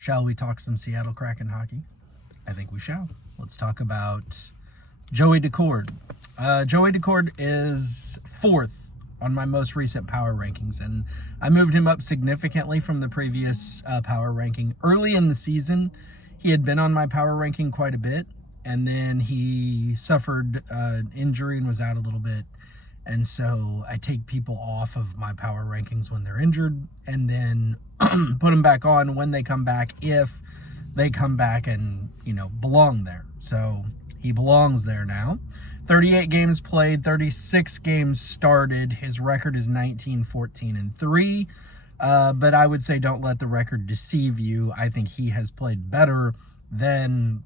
Shall we talk some Seattle Kraken hockey? I think we shall. Let's talk about Joey Daccord. Joey Daccord is fourth on my most recent power rankings, and I moved him up significantly from the previous power ranking. Early in the season, he had been on my power ranking quite a bit, and then he suffered injury and was out a little bit. And so I take people off of my power rankings when they're injured and then put them back on when they come back, if they come back and, belong there. So he belongs there now. 38 games played, 36 games started. His record is 19-14-3. But I would say don't let the record deceive you. I think he has played better than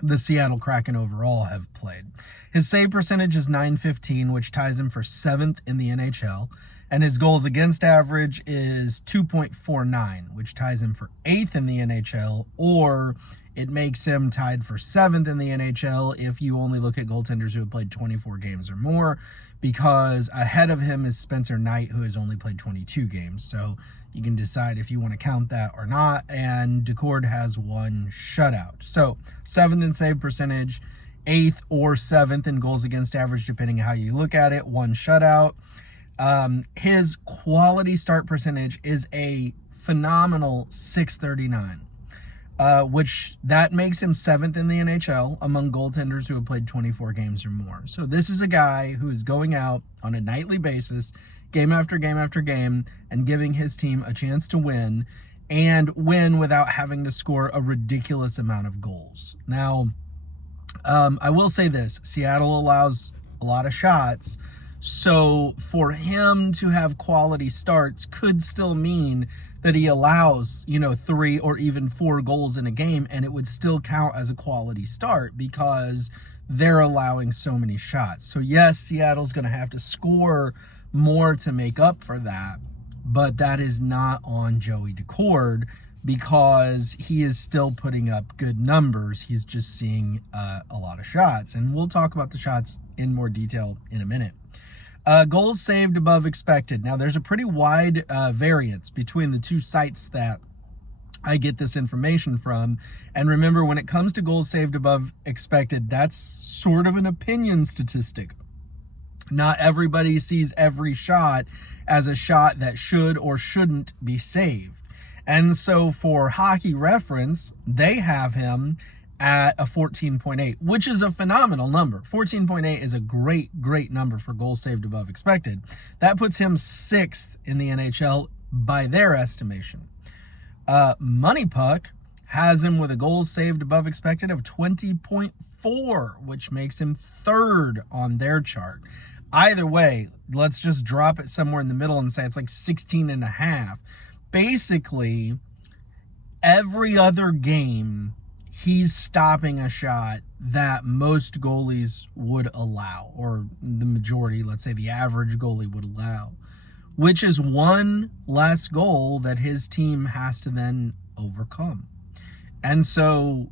the Seattle Kraken overall have played. His save percentage is .915, which ties him for 7th in the NHL. And his goals against average is 2.49, which ties him for 8th in the NHL, or it makes him tied for 7th in the NHL if you only look at goaltenders who have played 24 games or more, because ahead of him is Spencer Knight, who has only played 22 games. So you can decide if you want to count that or not. And Daccord has one shutout. So 7th in save percentage, 8th or 7th in goals against average, depending on how you look at it, one shutout. His quality start percentage is a phenomenal .639. Which that makes him 7th in the NHL among goaltenders who have played 24 games or more. So this is a guy who is going out on a nightly basis, game after game after game, and giving his team a chance to win, and win without having to score a ridiculous amount of goals. Now, I will say this, Seattle allows a lot of shots, so for him to have quality starts could still mean that he allows, 3 or even 4 goals in a game, and it would still count as a quality start because they're allowing so many shots. So yes, Seattle's going to have to score more to make up for that, but that is not on Joey Daccord because he is still putting up good numbers. He's just seeing a lot of shots, and we'll talk about the shots in more detail in a minute. Goals saved above expected. Now, there's a pretty wide variance between the two sites that I get this information from. And remember, when it comes to goals saved above expected, that's sort of an opinion statistic. Not everybody sees every shot as a shot that should or shouldn't be saved. And so for Hockey Reference, they have him at a 14.8, which is a phenomenal number. 14.8 is a great number for goals saved above expected. That puts him 6th in the NHL by their estimation. Money Puck has him with a goals saved above expected of 20.4, which makes him 3rd on their chart. Either way, let's just drop it somewhere in the middle and say it's like 16.5. Basically, every other game, he's stopping a shot that most goalies would allow, or the majority, let's say the average goalie would allow, which is one less goal that his team has to then overcome. And so,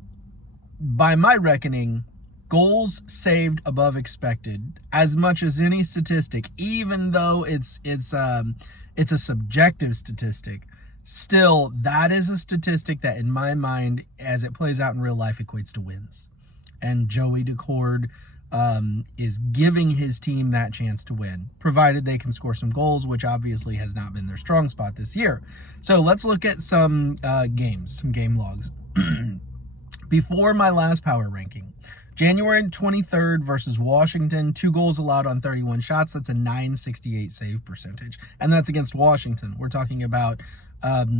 by my reckoning, goals saved above expected, as much as any statistic, even though it's a subjective statistic, still, that is a statistic that, in my mind, as it plays out in real life, equates to wins. And Joey Daccord is giving his team that chance to win, provided they can score some goals, which obviously has not been their strong spot this year. So let's look at some game logs. Before my last power ranking, January 23rd versus Washington, 2 goals allowed on 31 shots. That's a .968 save percentage. And that's against Washington. We're talking about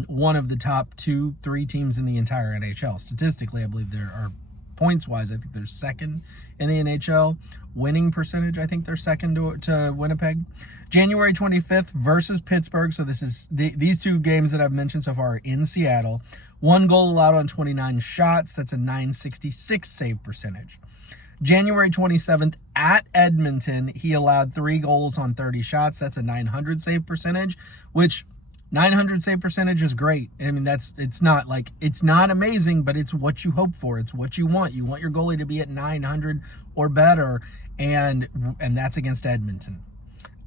one of the top 2-3 teams in the entire NHL. Statistically, I believe there are points-wise, I think they're 2nd in the NHL. Winning percentage, I think they're 2nd to Winnipeg. January 25th versus Pittsburgh. So this is these 2 games that I've mentioned so far are in Seattle. 1 goal allowed on 29 shots. That's a .966 save percentage. January 27th at Edmonton, he allowed 3 goals on 30 shots. That's a .900 save percentage, which 900 save percentage is great. I mean, it's not amazing, but it's what you hope for. It's what you want. You want your goalie to be at 900 or better, and that's against Edmonton.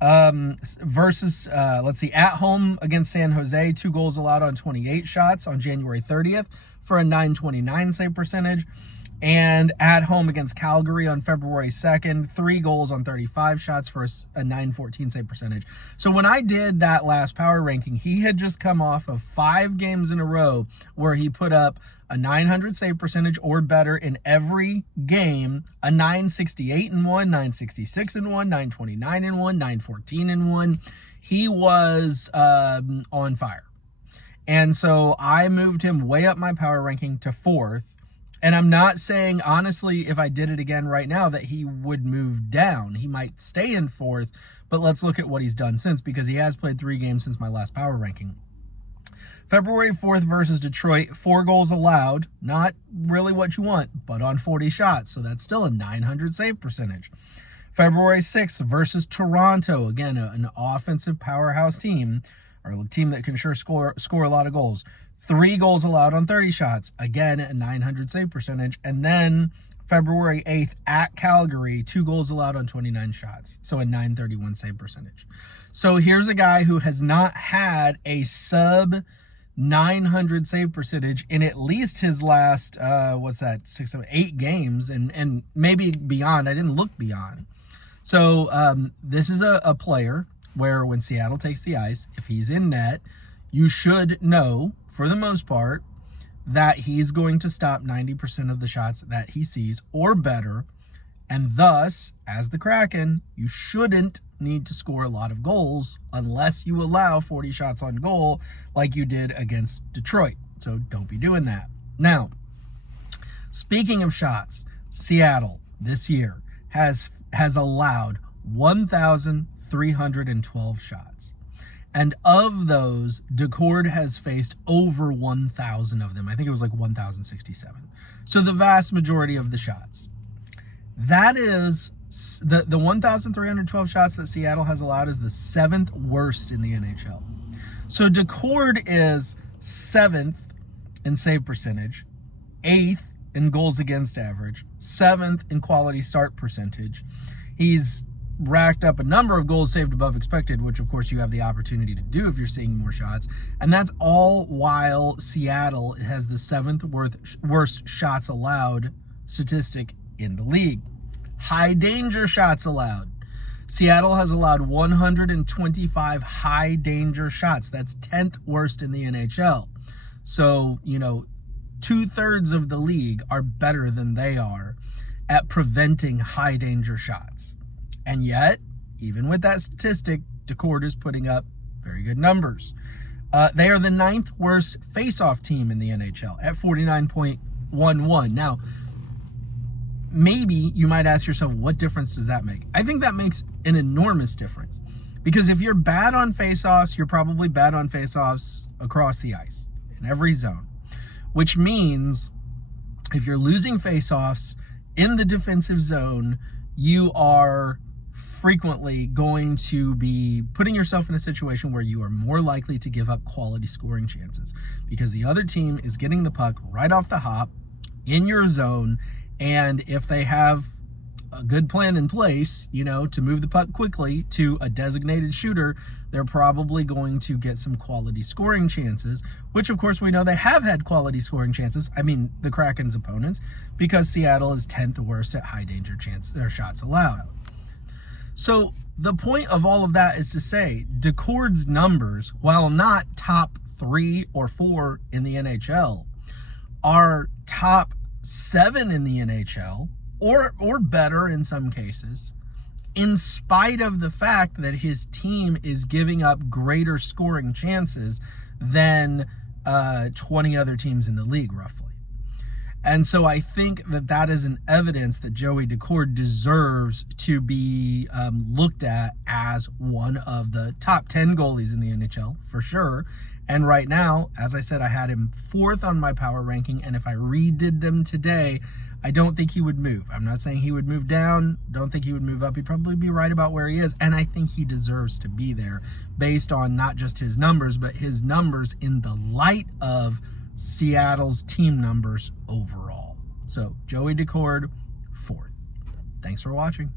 Versus, let's see, at home against San Jose, 2 goals allowed on 28 shots on January 30th for a .929 save percentage. And at home against Calgary on February 2nd, 3 goals on 35 shots for a .914 save percentage. So when I did that last power ranking, he had just come off of 5 games in a row where he put up a .900 save percentage or better in every game, a .968 in one, .966 in one, .929 in one, .914 in one. He was on fire. And so I moved him way up my power ranking to 4th. And I'm not saying, honestly, if I did it again right now, that he would move down. He might stay in 4th, but let's look at what he's done since, because he has played 3 games since my last power ranking. February 4th versus Detroit, 4 goals allowed. Not really what you want, but on 40 shots, so that's still a .900 save percentage. February 6th versus Toronto, again, an offensive powerhouse team, or a team that can sure score a lot of goals. 3 goals allowed on 30 shots. Again, a .900 save percentage. And then February 8th at Calgary, 2 goals allowed on 29 shots. So a .931 save percentage. So here's a guy who has not had a sub .900 save percentage in at least his last, 6, 7, 8 games, and maybe beyond. I didn't look beyond. So this is a player where when Seattle takes the ice, if he's in net, you should know, for the most part, that he's going to stop 90% of the shots that he sees or better. And thus, as the Kraken, you shouldn't need to score a lot of goals unless you allow 40 shots on goal like you did against Detroit. So don't be doing that. Now, speaking of shots, Seattle this year has allowed 1,312 shots. And of those, Daccord has faced over 1,000 of them. I think it was like 1,067. So the vast majority of the shots. That is, the 1,312 shots that Seattle has allowed is the 7th worst in the NHL. So Daccord is 7th in save percentage, 8th in goals against average, 7th in quality start percentage. He's racked up a number of goals saved above expected, which of course you have the opportunity to do if you're seeing more shots. And that's all while Seattle has the 7th worst shots allowed statistic in the league. High danger shots allowed. Seattle has allowed 125 high danger shots. That's 10th worst in the NHL. So, 2/3 of the league are better than they are at preventing high danger shots. And yet, even with that statistic, Daccord is putting up very good numbers. They are the 9th worst face-off team in the NHL at 49.11. Now, maybe you might ask yourself, what difference does that make? I think that makes an enormous difference. Because if you're bad on face-offs, you're probably bad on face-offs across the ice, in every zone. Which means if you're losing face-offs in the defensive zone, you are frequently going to be putting yourself in a situation where you are more likely to give up quality scoring chances because the other team is getting the puck right off the hop in your zone. And if they have a good plan in place, to move the puck quickly to a designated shooter, they're probably going to get some quality scoring chances, which of course we know they have had quality scoring chances. I mean, the Kraken's opponents, because Seattle is 10th worst at high danger shots allowed. So the point of all of that is to say Daccord's numbers, while not top 3 or 4 in the NHL, are top 7 in the NHL or better in some cases, in spite of the fact that his team is giving up greater scoring chances than 20 other teams in the league, roughly. And so I think that is an evidence that Joey Daccord deserves to be looked at as one of the top 10 goalies in the NHL, for sure. And right now, as I said, I had him 4th on my power ranking, and if I redid them today, I don't think he would move. I'm not saying he would move down, don't think he would move up. He'd probably be right about where he is, and I think he deserves to be there based on not just his numbers, but his numbers in the light of Seattle's team numbers overall. So, Joey Daccord, 4th. Thanks for watching.